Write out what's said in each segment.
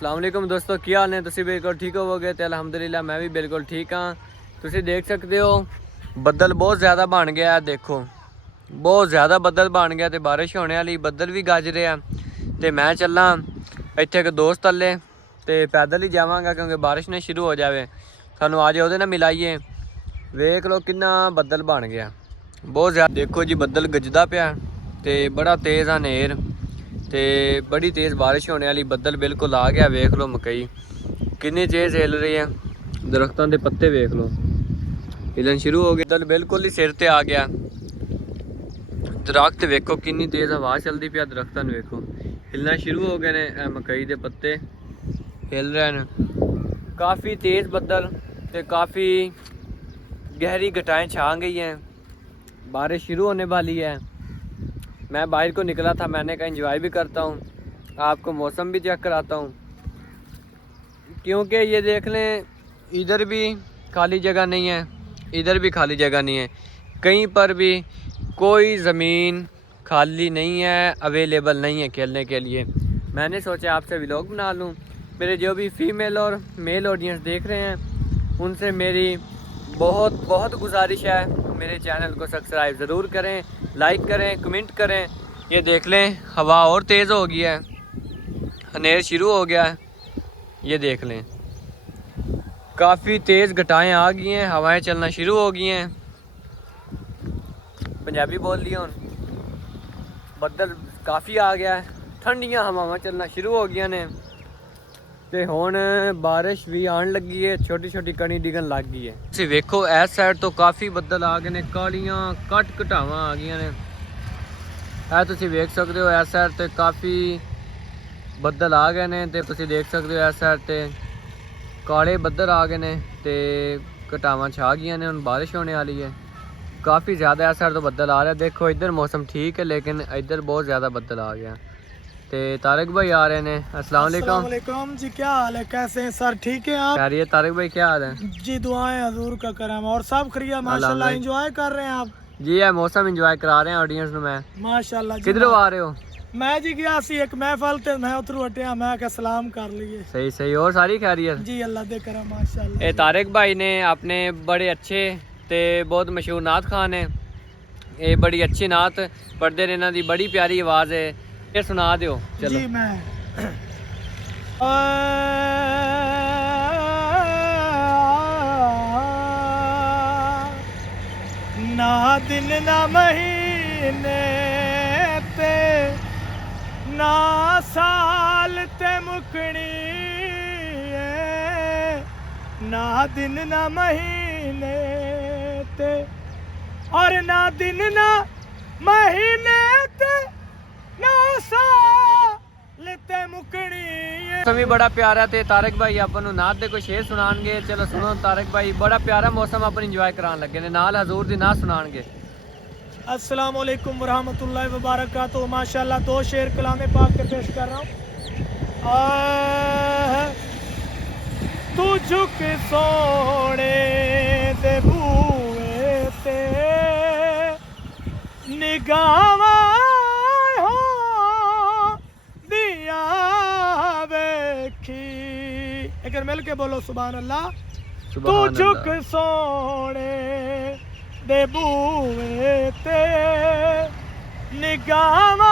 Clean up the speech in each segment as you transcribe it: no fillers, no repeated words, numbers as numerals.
अस्सलामुअलैकुम दोस्तों, की हाल ने? तुसीं बिल्कुल ठीक होवोगे तो अलहमदुलिल्लाह मैं भी बिल्कुल ठीक हाँ। तुसीं देख सकते हो बदल बहुत ज़्यादा बन गया है। देखो बहुत ज़्यादा बदल बन गया तो बारिश होने वाली, बदल भी गज रहे हैं। तो मैं चला इत्थे एक दोस्त अल्ले तो पैदल ही जावांगा क्योंकि बारिश ने शुरू हो जाए। सानू आज ਉਹਦੇ ਨਾਲ मिलाइए। वेख लो कितना बदल बन गया, बहुत ज़्यादा। देखो जी बदल गजदा पिया तो बड़ा तेज़ हनेर ते बड़ी तेज़ बारिश होने वाली। बदल बिल्कुल आ गया। वेख लो मकई कितनी तेज़ हिल रही है, दरख्तों के पत्ते वेख लो हिलन शुरू हो गए। बदल बिल्कुल ही सिर ते आ गया। दरख्त वेखो कितनी तेज़ हवा चलती पिया, दरख्तों ने वेखो हिलना शुरू हो गए ने। मकई के पत्ते हिल रहे हैं। काफ़ी तेज़ बदल ते काफ़ी गहरी घटाएं छा गई हैं। बारिश शुरू होने वाली है। मैं बाहर को निकला था, मैंने कहा एंजॉय भी करता हूँ, आपको मौसम भी चेक कराता हूँ। क्योंकि ये देख लें इधर भी खाली जगह नहीं है, इधर भी खाली जगह नहीं है, कहीं पर भी कोई ज़मीन खाली नहीं है, अवेलेबल नहीं है खेलने के लिए। मैंने सोचा आपसे व्लॉग बना लूँ। मेरे जो भी फीमेल और मेल ऑडियंस देख रहे हैं उनसे मेरी बहुत बहुत गुजारिश है, मेरे चैनल को सब्सक्राइब ज़रूर करें, लाइक करें, कमेंट करें। ये देख लें हवा और तेज़ हो गई है, हनेर शुरू हो गया है। ये देख लें काफ़ी तेज़ घटाएं आ गई हैं, हवाएं चलना शुरू हो गई हैं। पंजाबी बोल लिया हूँ। बदल काफ़ी आ गया है, ठंडियाँ हवावां चलना शुरू हो गई ने ते हुण बारिश भी आन लगी है, छोटी छोटी कणी डिगन लग गई है। तुसीं वेखो इस साइड तो काफ़ी बदल आ गए ने, कालियां कट घटावां आ गई ने। ਇਹ ਤੁਸੀਂ ਵੇਖ ਸਕਦੇ ਹੋ इस साइड ਤੇ काफ़ी ਬੱਦਲ ਆ ਗਏ ਨੇ ਤੇ ਤੁਸੀਂ ਦੇਖ ਸਕਦੇ ਹੋ इस साइड ਤੇ ਕਾਲੇ ਬੱਦਲ ਆ ਗਏ ਨੇ ਤੇ ਘਟਾਵਾਂ ਛਾ ਗਈਆਂ ਨੇ। ਹੁਣ ਬਾਰਿਸ਼ ਹੋਣੇ ਵਾਲੀ ਹੈ। काफ़ी ज़्यादा इस साइड तो बदल आ रहा है। देखो इधर मौसम ठीक है लेकिन इधर बहुत ज़्यादा बदल आ गया। तो तारिक भाई आ रहे हैं। अस्सलाम वालेकुम जी, क्या हाल है, कैसे हैं सर? ठीक है आप? खैरियत? तारिक भाई क्या हाल है? जी दुआएं हजूर का करम और सब खरिया माशाल्लाह। एंजॉय कर रहे हैं आप? जी है मौसम एंजॉय करा रहे हैं ऑडियंस में। माशाल्लाह। किधरों आ रहे हो? मैं जी गया सी एक महफल ते मैं उधरों हटिया, मैं क्या सलाम कर लिए। सही सही। और सारी खैरियत? जी अल्लाह दे करम माशाल्लाह। ये तारिक भाई ने अपने बड़े अच्छे ते बहुत मशहूर नात खान है। ये बड़ी अच्छी नात पढ़ते ने, इन्हां दी बड़ी प्यारी आवाज़ है। ये सुना दो। चलो जी मैं ना दिन ना महीने ते ना साल ते मुकनी है, ना दिन ना महीने ते और ना दिन ना महीने ते ना साल ते मुकनी है। मौसम भी बड़ा प्यारा ते तारिक भाई अपन नूं नात दे कोई शेर सुनाणगे। चलो सुनो, तारिक भाई बड़ा प्यारा मौसम अपन इंजॉय करान लगे ने, नाल हजूर दी नात सुनाणगे। अस्सलाम वालेकुम वरहमतुल्लाहि वबरकातुहू। माशाल्लाह दो शेर कलामे पाक के पेश कर रहा हूँ। तू झुक सोने दे बूए ते निगाहां हो दिया वेखी। एक बार मिल के बोलो सुभान अल्लाह। तू झुक सोने दे बूए ते निगाहां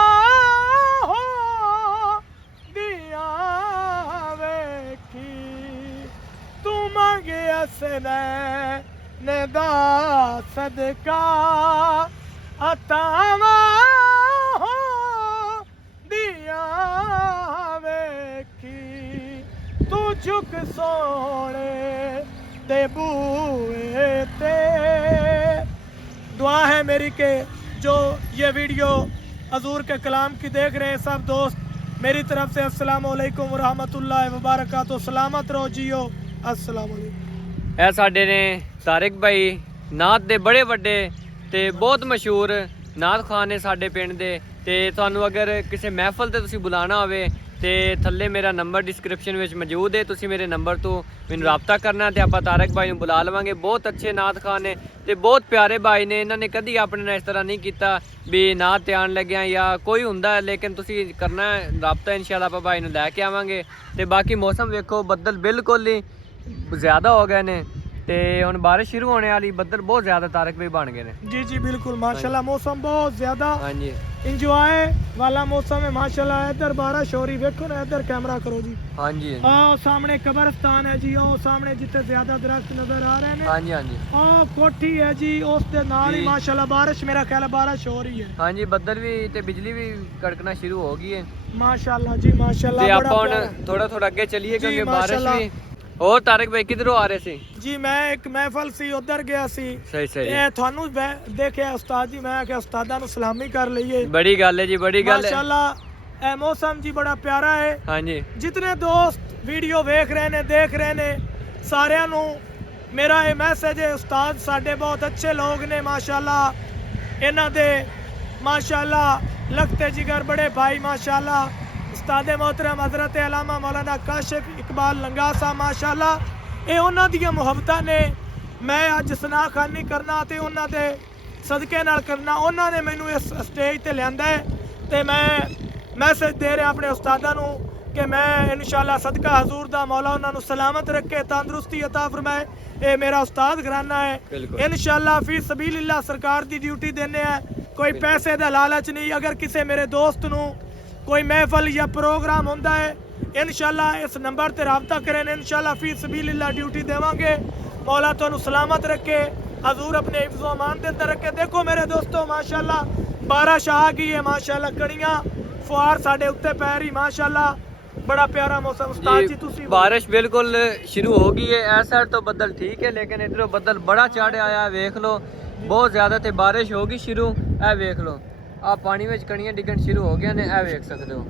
हो दिया वेखी। तू मंगे असने ने दा सदका अतावा हो दिया वेखी। तू झुक सोने दे बूए ते। दुआ है मेरी के जो ये वीडियो हजूर के कलाम की देख रहे हैं सब दोस्त, मेरी तरफ से अस्सलाम वालेकुम रहमतुल्लाहि व बरकातुहू। सलामत रहो जियो। अस्सलाम वालेकुम। ਇਹ ਸਾਡੇ ਨੇ ਤਾਰਿਕ ਭਾਈ, ਨਾਤ ਦੇ ਬੜੇ ਵੱਡੇ ਤੇ ਬਹੁਤ ਮਸ਼ਹੂਰ ਨਾਤ ਖਾਨ ਨੇ ਸਾਡੇ ਪਿੰਡ ਦੇ। ਤੇ ਤੁਹਾਨੂੰ ਅਗਰ ਕਿਸੇ ਮਹਿਫਲ ਤੇ ਤੁਸੀਂ ਬੁਲਾਣਾ ਹੋਵੇ ਤੇ ਥੱਲੇ ਮੇਰਾ ਨੰਬਰ ਡਿਸਕ੍ਰਿਪਸ਼ਨ ਵਿੱਚ ਮੌਜੂਦ ਹੈ। ਤੁਸੀਂ ਮੇਰੇ ਨੰਬਰ ਤੋਂ ਮੈਨੂੰ ਰਾਬਤਾ ਕਰਨਾ ਤੇ ਆਪਾਂ ਤਾਰਕ ਭਾਈ ਨੂੰ ਬੁਲਾ ਲਵਾਂਗੇ। ਬਹੁਤ ਅੱਛੇ ਨਾਤ ਖਾਨ ਨੇ ਤੇ ਬਹੁਤ ਪਿਆਰੇ ਭਾਈ ਨੇ। ਇਹਨਾਂ ਨੇ ਕਦੀ ਆਪਣੇ ਨਾਲ ਇਸ ਤਰ੍ਹਾਂ ਨਹੀਂ ਕੀਤਾ ਵੀ ਨਾਤ ਤੇ ਆਉਣ ਲੱਗਿਆ ਜਾਂ ਕੋਈ ਹੁੰਦਾ ਹੈ, ਲੇਕਿਨ ਤੁਸੀਂ ਕਰਨਾ ਹੈ ਰਾਬਤਾ। ਇਨਸ਼ਾਅੱਲਾ ਆਪਾਂ ਭਾਈ ਨੂੰ ਲੈ ਕੇ ਆਵਾਂਗੇ। ਤੇ ਬਾਕੀ ਮੌਸਮ ਵੇਖੋ, ਬੱਦਲ ਬਿਲਕੁਲ ਹੀ ਜ਼ਿਆਦਾ ਹੋ ਗਏ ਨੇ ਤੇ ਹੁਣ ਬਾਰਿਸ਼ ਸ਼ੁਰੂ ਹੋਣੇ ਵਾਲੀ। ਬੱਦਲ ਬਹੁਤ ਜ਼ਿਆਦਾ ਤਾਰਕ ਭਾਈ ਬਣ ਗਏ ਨੇ। जी जी बिल्कुल माशाल्लाह, मौसम बहुत ज्यादा ਹਾਂਜੀ इंजॉय वाला मौसम है माशाल्लाह। इधर बारिश हो रही, देखो ना इधर कैमरा करो जी। ਹਾਂਜੀ आओ सामने कब्रिस्तान है जी, ओ सामने जिथे ज्यादा दरख्त नजर आ रहे हैं। ਹਾਂਜੀ ਹਾਂਜੀ ओ कोठी है जी, उस दे नाल ही जी। माशाल्लाह बारिश, मेरा ख्याल है बारिश हो रही है ਹਾਂਜੀ ਬੱਦਲ ਵੀ ਤੇ ਬਿਜਲੀ ਵੀ ਕੜਕਣਾ ਸ਼ੁਰੂ ਹੋ ਗਈ ਹੈ। माशाल्लाह जी माशाल्लाह। ਤੇ बड़ा ਆਪਾਂ प्यारा। ਹੁਣ ਥੋੜਾ ਅੱਗੇ ਚੱਲੀਏ जी, ਕਿਉਂਕਿ ਬਾਰਿਸ਼ माशाल्लाह। ਵੀ। ਹੋਰ ਤਾਰਕ ਭਾਈ ਕਿਧਰੋਂ ਆ ਰਹੇ ਸੀ? जी मैं एक महफल सी उधर गया सी ਸਹੀ ਸਹੀ ਤੇ ਤੁਹਾਨੂੰ ਦੇਖਿਆ ਉਸਤਾਦ ਜੀ, ਮੈਂ ਕਿ ਉਸਤਾਦਾਂ ਨੂੰ ਸਲਾਮੀ ਕਰ ਲਈਏ। ਬੜੀ ਗੱਲ ਹੈ ਜੀ, ਬੜੀ ਗੱਲ ਹੈ। माशाल्लाह ए मौसम जी बड़ा प्यारा है। ਹਾਂਜੀ जितने दोस्त वीडियो वेख रहे ने, देख रहे ने, सारिਆਂ ਨੂੰ ਮੇਰਾ ਇਹ ਮੈਸੇਜ ਹੈ, ਉਸਤਾਦ ਸਾਡੇ ਬਹੁਤ ਅੱਛੇ ਲੋਕ ਨੇ ਮਾਸ਼ਾਅੱਲਾ। ਇਹਨਾਂ ਦੇ ਮਾਸ਼ਾਅੱਲਾ ਲਖਤੇ ਜਿਗਰ ਬੜੇ ਭਾਈ ਮਾਸ਼ਾਅੱਲਾ ਉਸਤਾਦ मोहतरम हजरत अल्लामा मौलाना काशिफ इकबाल लंगा साहब माशाअल्लाह। ਇਹ ਉਹਨਾਂ ਦੀਆਂ ਮੁਹੱਬਤਾਂ ਨੇ। ਮੈਂ ਅੱਜ ਸਨਾਖਾਨੀ ਕਰਨਾ ਤੇ ਉਹਨਾਂ ਦੇ ਸਦਕੇ ਨਾਲ ਕਰਨਾ। ਉਹਨਾਂ ਨੇ ਮੈਨੂੰ ਇਸ ਸਟੇਜ ਤੇ ਲਿਆਂਦਾ ਹੈ ਤੇ ਮੈਂ ਮੈਸੇਜ ਦੇ ਰਿਹਾ ਆਪਣੇ ਉਸਤਾਦਾਂ ਨੂੰ ਕਿ ਮੈਂ ਇਨਸ਼ਾਅੱਲਾ ਸਦਕਾ ਹਜ਼ੂਰ ਦਾ ਮੌਲਾ ਉਹਨਾਂ ਨੂੰ ਸਲਾਮਤ ਰੱਖੇ, ਤੰਦਰੁਸਤੀ अता फरमाए। ਇਹ ਮੇਰਾ ਉਸਤਾਦ ਘਰਾਨਾ ਹੈ। ਬਿਲਕੁਲ। ਇਨਸ਼ਾਅੱਲਾ ਫੀ ਸਬੀਲਿल्लाह ਸਰਕਾਰ ਦੀ ਡਿਊਟੀ ਦਿੰਦੇ ਆ, ਕੋਈ ਪੈਸੇ ਦਾ ਲਾਲਚ ਨਹੀਂ। ਅਗਰ ਕਿਸੇ ਮੇਰੇ ਦੋਸਤ ਨੂੰ कोई महफल या प्रोग्राम होता है, इंशाल्लाह इस नंबर ते राबता करें। इंशाल्लाह फी सबीलिल्लाह ड्यूटी देवांगे। मौला तुहानू सलामत रखे, हजूर अपने हिफ्ज़ व अमान दे अंदर रखे। देखो मेरे दोस्तों माशाल्लाह बारिश आ गई है माशाल्लाह, कड़ियां फुहार साडे उत्ते पै रही माशाल्लाह। बड़ा प्यारा मौसम। उस्ताद जी तुसी बारिश बिल्कुल शुरू हो गई है। इस साइड तो बदल ठीक है, लेकिन इधरों बदल बड़ा चढ़ आया है। वेख लो बहुत ज़्यादा ते बारिश हो गई शुरू। ए वेख लो ਆ ਪਾਣੀ ਵਿੱਚ ਕਣੀਆਂ ਡਿੱਗਣ ਸ਼ੁਰੂ ਹੋ ਗਈਆਂ ਨੇ, ਇਹ ਵੇਖ ਸਕਦੇ ਹੋ।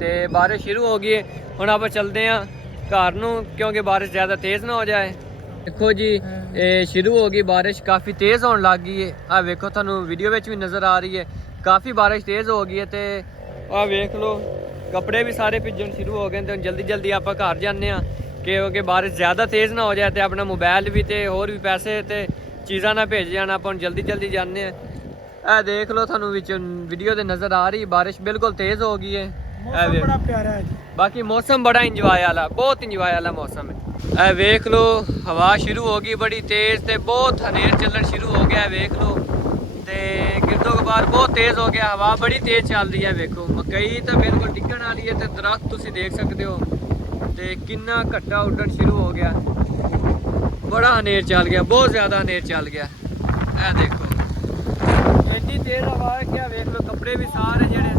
ਤੇ ਬਾਰਿਸ਼ ਸ਼ੁਰੂ ਹੋ ਗਈ ਹੈ। ਹੁਣ ਆਪਾਂ ਚੱਲਦੇ ਆਂ ਘਰ ਨੂੰ ਕਿਉਂਕਿ ਬਾਰਿਸ਼ ਜ਼ਿਆਦਾ ਤੇਜ਼ ਨਾ ਹੋ ਜਾਏ। ਦੇਖੋ ਜੀ ਇਹ ਸ਼ੁਰੂ ਹੋ ਗਈ ਬਾਰਿਸ਼, ਕਾਫੀ ਤੇਜ਼ ਹੋਣ ਲੱਗ ਗਈ ਹੈ। ਆ ਵੇਖੋ ਤੁਹਾਨੂੰ ਵੀਡੀਓ ਵਿੱਚ ਵੀ ਨਜ਼ਰ ਆ ਰਹੀ ਹੈ, ਕਾਫੀ ਬਾਰਿਸ਼ ਤੇਜ਼ ਹੋ ਗਈ ਹੈ। ਤੇ ਆ ਵੇਖ ਲਓ ਕੱਪੜੇ ਵੀ ਸਾਰੇ ਭਿੱਜਣ ਸ਼ੁਰੂ ਹੋ ਗਏ ਤੇ ਜਲਦੀ ਜਲਦੀ ਆਪਾਂ ਘਰ ਜਾਂਦੇ ਆਂ ਕਿਉਂਕਿ ਬਾਰਿਸ਼ ਜ਼ਿਆਦਾ ਤੇਜ਼ ਨਾ ਹੋ ਜਾਏ ਤੇ ਆਪਣਾ ਮੋਬਾਈਲ ਵੀ ਤੇ ਹੋਰ ਵੀ ਪੈਸੇ ਤੇ ਚੀਜ਼ਾਂ ਨਾ ਭੇਜ ਜਾਣ। ਆਪਾਂ ਹੁਣ ਜਲਦੀ ਜਲਦੀ ਜਾਂਦੇ ਆਂ। ਇਹ ਦੇਖ ਲਓ ਤੁਹਾਨੂੰ ਵਿੱਚ ਵੀਡੀਓ ਦੇ ਨਜ਼ਰ ਆ ਰਹੀ ਬਾਰਿਸ਼ ਬਿਲਕੁਲ ਤੇਜ਼ ਹੋ ਗਈ ਹੈ। मौसम बड़ा प्यारा है जी। ਬਾਕੀ ਮੌਸਮ ਬੜਾ ਇੰਜੋਏ ਵਾਲਾ, ਬਹੁਤ ਇੰਜੋਏ ਵਾਲਾ ਮੌਸਮ ਹੈ। ਇਹ ਵੇਖ ਲਓ ਹਵਾ ਸ਼ੁਰੂ ਹੋ ਗਈ ਬੜੀ ਤੇਜ਼ ਤੇ ਬਹੁਤ ਹਨੇਰ ਚੱਲਣ ਸ਼ੁਰੂ ਹੋ ਗਿਆ। ਵੇਖ ਲਓ ਤੇ ਗਿਰਦੋ ਗਬਾਰ ਬਹੁਤ ਤੇਜ਼ ਹੋ ਗਿਆ, ਹਵਾ ਬੜੀ ਤੇਜ਼ ਚੱਲ ਰਹੀ ਹੈ। ਵੇਖੋ ਮਕਈ ਤਾਂ ਬਿਲਕੁਲ ਡਿੱਗਣ ਵਾਲੀ ਹੈ ਤੇ ਦਰਖਤ ਤੁਸੀਂ ਦੇਖ ਸਕਦੇ ਹੋ ਤੇ ਕਿੰਨਾ ਘੱਟਾ ਉੱਡਣ ਸ਼ੁਰੂ ਹੋ ਗਿਆ। ਬੜਾ ਹਨੇਰ ਚੱਲ ਗਿਆ, ਬਹੁਤ ਜ਼ਿਆਦਾ ਹਨੇਰ ਚੱਲ ਗਿਆ। ਇਹ ਦੇਖੋ ਇੰਨੀ ਤੇਜ਼ ਹਵਾ ਹੈ ਕਿ ਵੇਖ ਲਓ ਕੱਪੜੇ ਵੀ ਸਾਰੇ ਜਿਹੜੇ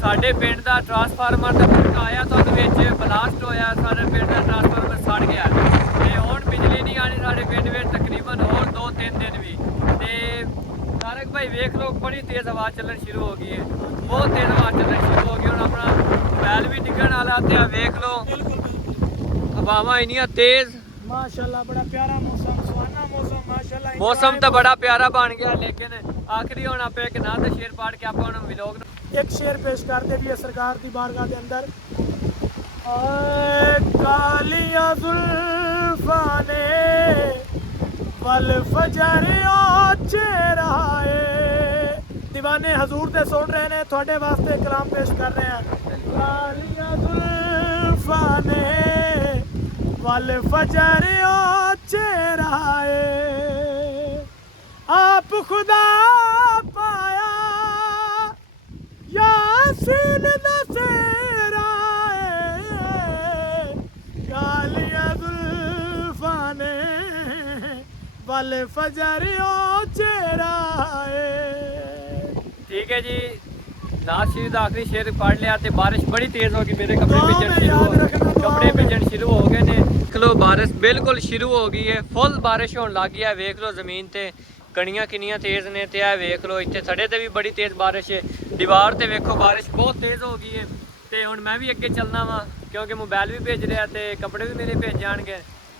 ਸਾਡੇ ਪਿੰਡ ਦਾ ਟਰਾਂਸਫਾਰਮਰ ਦਾ ਫਟਕਾ ਆਇਆ ਤਾਂ ਉਹਦੇ ਵਿੱਚ ਬਲਾਸਟ ਹੋਇਆ, ਸਾਡੇ ਪਿੰਡ ਦਾ ਟਰਾਂਸਫਾਰਮਰ ਸੜ ਗਿਆ ਤੇ ਹੁਣ ਬਿਜਲੀ ਨਹੀਂ ਆਣੀ ਸਾਡੇ ਪਿੰਡ ਵਿੱਚ ਤਕਰੀਬਨ ਹੋਰ 2-3 ਦਿਨ ਵੀ। ਤੇ ਤਾਰਕ ਭਾਈ ਵੇਖ ਲਓ ਬੜੀ ਤੇਜ਼ ਹਵਾ ਚੱਲਣ ਸ਼ੁਰੂ ਹੋ ਗਈ ਹੈ, ਬਹੁਤ ਤੇਜ਼ ਹਵਾ ਚੱਲਣ ਸ਼ੁਰੂ ਹੋ ਗਈ। ਹੁਣ ਆਪਣਾ ਮੋਬਾਈਲ ਵੀ ਡਿੱਗਣ ਵਾਲਾ ਤੇ ਆ ਵੇਖ ਲਓ ਹਵਾਵਾਂ ਇੰਨੀਆਂ ਤੇਜ਼। माशाल्लाह बड़ा प्यारा मौसम, सुहाना मौसम माशाल्लाह। मौसम तो बड़ा प्यारा बन गया, लेकिन आखिरी हुण आप एक नात शेर पाड़ के ਆਪਾਂ ਹੁਣ ਵਲੌਗ एक शेर पेश करते भी है सरकार की बारगाह के अंदर। आए कालियां जुल्फां ने वल फजर चेहराए। दीवाने हजूर ते सुन रहे ने, थोड़े वास्ते कलाम पेश कर रहे हैं। कालियां जुल्फां ने वल फजर चेहराए, आप खुदा पाया यासीन नसेरा। कालियां जुल्फां ने वल फजर चेहराए। ठीक है जी, नात शरीफ का आखिरी शेर पढ़ लिया तो बारिश बड़ी तेज हो गई, मेरे कपड़े भीजन शुरू हो गए ने। देख लो बारिश बिल्कुल शुरू हो गई है, फुल बारिश होने लग गई है। वेख लो जमीन ते कणियां किनियां तेज ने ते आ वेख लो इत्थे थड़े ते भी बड़ी तेज बारिश है। दीवार ते वेखो बारिश बहुत तेज हो गई है। ते हुण मैं भी अगे चलना वा क्योंकि मोबाइल भी भेज रहा ते कपड़े भी मेरे भेज जाणगे।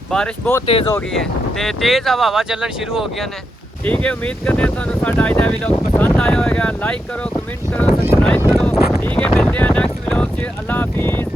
बारिश बहुत तेज हो गई है ते तेज हवावां चलन शुरू हो गई ने। ठीक है, उम्मीद करते हैं ਤੁਹਾਨੂੰ ਸਾਡਾ ਅੱਜ ਦਾ ਵਲੌਗ ਪਸੰਦ ਆਇਆ ਹੋਵੇਗਾ। ਲਾਈਕ ਕਰੋ, ਕਮੈਂਟ ਕਰੋ, ਸਬਸਕ੍ਰਾਈਬ ਕਰੋ। ठीक है, मिलते हैं नेक्स्ट ਵਲੌਗ 'ਚ। अल्लाह हाफिज़।